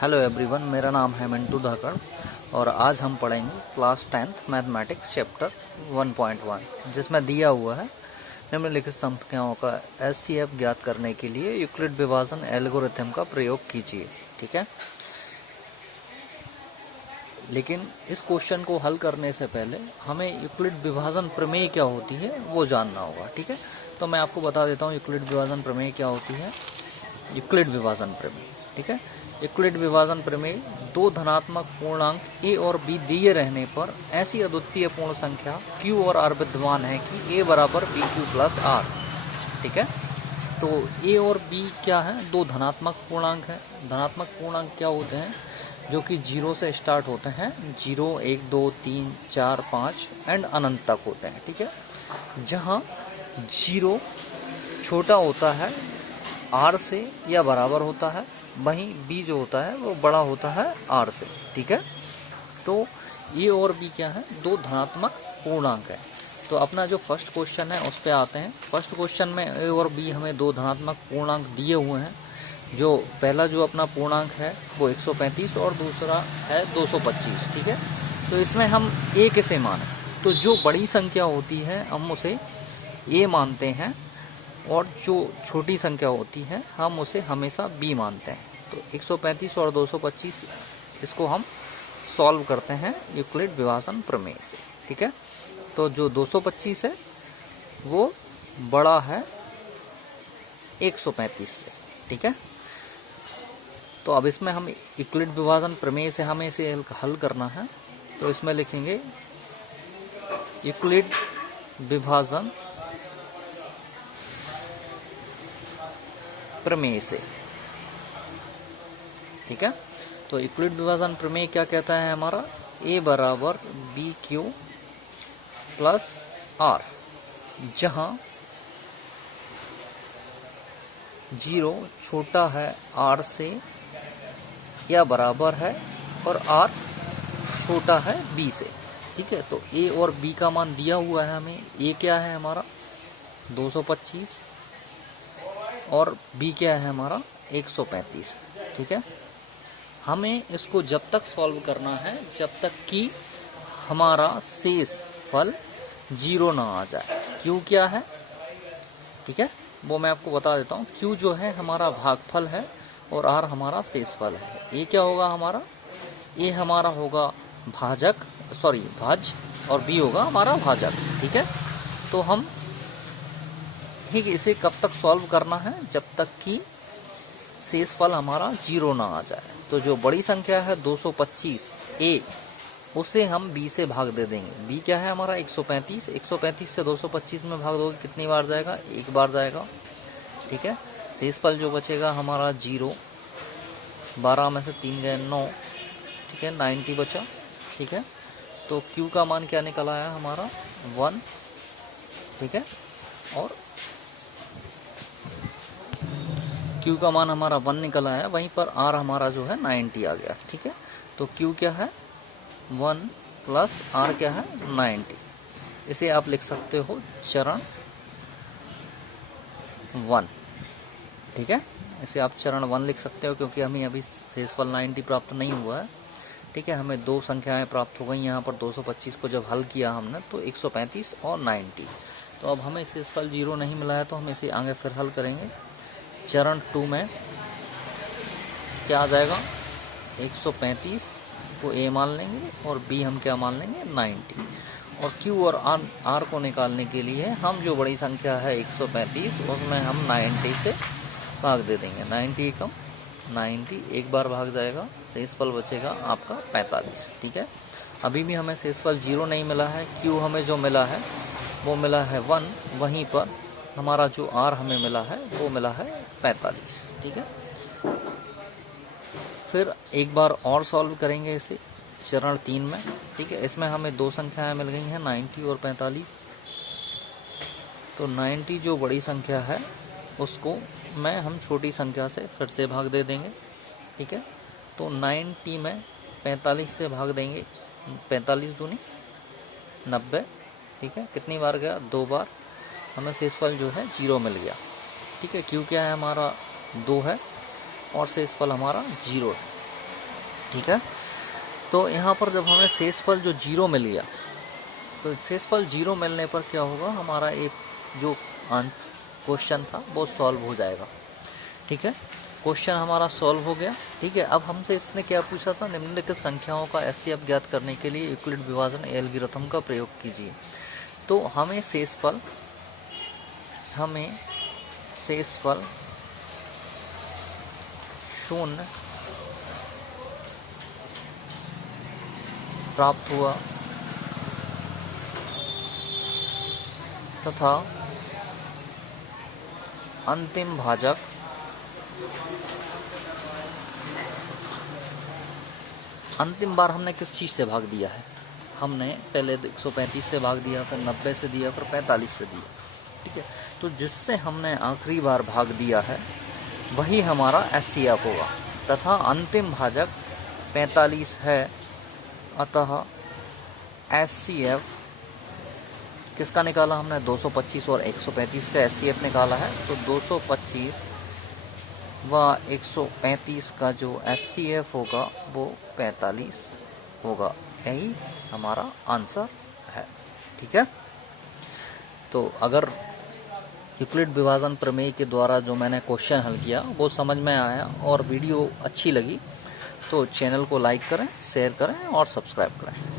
Hello everyone, मेरा नाम है मिंटू धाकड़ और आज हम पढ़ेंगे क्लास 10th मैथमेटिक्स चैप्टर 1.1 जिसमें दिया हुआ है निम्नलिखित संख्याओं का एचसीएफ ज्ञात करने के लिए यूक्लिड विभाजन एल्गोरिथम का प्रयोग कीजिए। ठीक है, लेकिन इस क्वेश्चन को हल करने से पहले हमें यूक्लिड विभाजन प्रमेय क्या होती है वो जानना होगा। ठीक है, तो मैं आपको बता देता हूँ यूक्लिड विभाजन प्रमेय क्या होती है। यूक्लिड विभाजन प्रमेय, ठीक है, यूक्लिड विभाजन प्रमेय दो धनात्मक पूर्णांक a और b दिए रहने पर ऐसी अद्वितीय पूर्ण संख्या q और r विद्यमान है कि a बराबर bq प्लस r। ठीक है, तो a और b क्या है? दो धनात्मक पूर्णांक हैं। धनात्मक पूर्णांक क्या होते हैं? जो कि 0 से स्टार्ट होते हैं, 0, 1, 2, 3, 4, 5 एंड अनंत तक होते हैं। ठीक है, जहाँ 0 छोटा होता है r से या बराबर होता है, वहीं b जो होता है वो बड़ा होता है r से। ठीक है, तो a और b क्या है? दो धनात्मक पूर्णांक है। तो अपना जो फर्स्ट क्वेश्चन है उस पे आते हैं। फर्स्ट क्वेश्चन में a और b हमें दो धनात्मक पूर्णांक दिए हुए हैं। जो पहला जो अपना पूर्णांक है वो 135 और दूसरा है 225। ठीक है, तो इसमें हम a किसे माने? तो जो बड़ी संख्या होती है हम उसे a मानते हैं और जो छोटी संख्या होती है हम उसे हमेशा b मानते हैं। तो 135 और 225 इसको हम सॉल्व करते हैं यूक्लिड विभाजन प्रमेय से। ठीक है, तो जो 225 है वो बड़ा है 135 से। ठीक है, तो अब इसमें हम यूक्लिड विभाजन प्रमेय से हमें इसे हल करना है। तो इसमें लिखेंगे यूक्लिड विभाजन प्रमेय से। ठीक है, तो यूक्लिड विभाजन प्रमेय क्या कहता है हमारा? a बराबर बी क्यू प्लस आर, जहां 0 छोटा है r से या बराबर है और r छोटा है b से। ठीक है, तो a और b का मान दिया हुआ है हमें। a क्या है हमारा? 225 और b क्या है हमारा? 135। ठीक है, हमें इसको जब तक सॉल्व करना है जब तक कि हमारा शेष फल 0 ना आ जाए। q क्या है? ठीक है, वो मैं आपको बता देता हूँ। q जो है हमारा भागफल है और r हमारा शेषफल है। a क्या होगा हमारा? a हमारा होगा भाज्य और b होगा हमारा भाजक। ठीक है, तो हम ठीक इसे कब तक सॉल्व करना है? जब तक कि शेषफल हमारा 0 ना आ जाए। तो जो बड़ी संख्या है 225 a, उसे हम b से भाग दे देंगे। b क्या है हमारा? 135। 135 से 225 में भाग दोगे कितनी बार जाएगा? एक बार जाएगा। ठीक है, शेषफल जो बचेगा हमारा 0, 12 में से 3 गए 9। ठीक है, 90 बचा। ठीक है, तो q का मान क्या निकल आया हमारा? 1। ठीक है, और q का मान हमारा 1 निकल आया, वहीं पर r हमारा जो है 90 आ गया। ठीक है, तो q क्या है? 1 प्लस r क्या है? 90। इसे आप लिख सकते हो चरण 1। ठीक है, इसे आप चरण 1 लिख सकते हो क्योंकि हमें अभी शेषफल 90 प्राप्त नहीं हुआ है। ठीक है, हमें दो संख्याएं प्राप्त हो गई यहाँ पर। 225 को जब हल किया हमने तो 135 और 90। तो अब हमें शेषफल 0 नहीं मिला है तो हम इसे आगे फिर हल करेंगे। चरण 2 में क्या आ जाएगा? 135 को a मान लेंगे और b हम क्या मान लेंगे? 90। और q और r को निकालने के लिए हम जो बड़ी संख्या है 135 उसमें हम 90 से भाग दे देंगे। 90 एकम 90 एक बार भाग जाएगा, शेषफल बचेगा आपका 45। ठीक है, अभी भी हमें शेषफल 0 नहीं मिला है। q हमें जो मिला है वो मिला है 1, वहीं पर हमारा जो r हमें मिला है वो मिला है 45। ठीक है, फिर एक बार और सॉल्व करेंगे इसे चरण 3 में। ठीक है, इसमें हमें दो संख्याएं मिल गई हैं 90 और 45। तो 90 जो बड़ी संख्या है उसको मैं हम छोटी संख्या से फिर से भाग दे देंगे। ठीक है, तो 90 में 45 से भाग देंगे। 45 दूनी 90। ठीक है, कितनी बार गया? 2 बार। हमें शेषफल जो है 0 मिल गया। ठीक है, q क्या है हमारा? 2 है और शेषफल हमारा 0 है। ठीक है। तो यहाँ पर जब हमें शेषफल जो 0 मिल गया, तो शेषफल 0 मिलने पर क्या होगा, हमारा एक जो क्वेश्चन था वो सॉल्व हो जाएगा। ठीक है, क्वेश्चन हमारा सॉल्व हो गया। ठीक है, अब हमसे इसने क्या पूछा था, निम्नलिखित संख्याओं का एचसीएफ ज्ञात करने के लिए यूक्लिड विभाजन एल्गोरिथम का प्रयोग कीजिए। तो हमें शेषफल 0 प्राप्त हुआ तथा अंतिम भाजक अंतिम बार हमने किस चीज़ से भाग दिया है, हमने पहले 135 से भाग दिया, फिर 90 से दिया, फिर 45 से दिया। ठीक है, तो जिससे हमने आखिरी बार भाग दिया है वही हमारा एचसीएफ होगा तथा अंतिम भाजक 45 है। अतः एचसीएफ किसका निकाला हमने, 225 और 135 का एचसीएफ निकाला है। तो 225 व 135 का जो एचसीएफ होगा वो 45 होगा। यही हमारा आंसर है। ठीक है, तो अगर यूक्लिड विभाजन प्रमेय के द्वारा जो मैंने क्वेश्चन हल किया वो समझ में आया और वीडियो अच्छी लगी तो चैनल को लाइक करें, शेयर करें और सब्सक्राइब करें।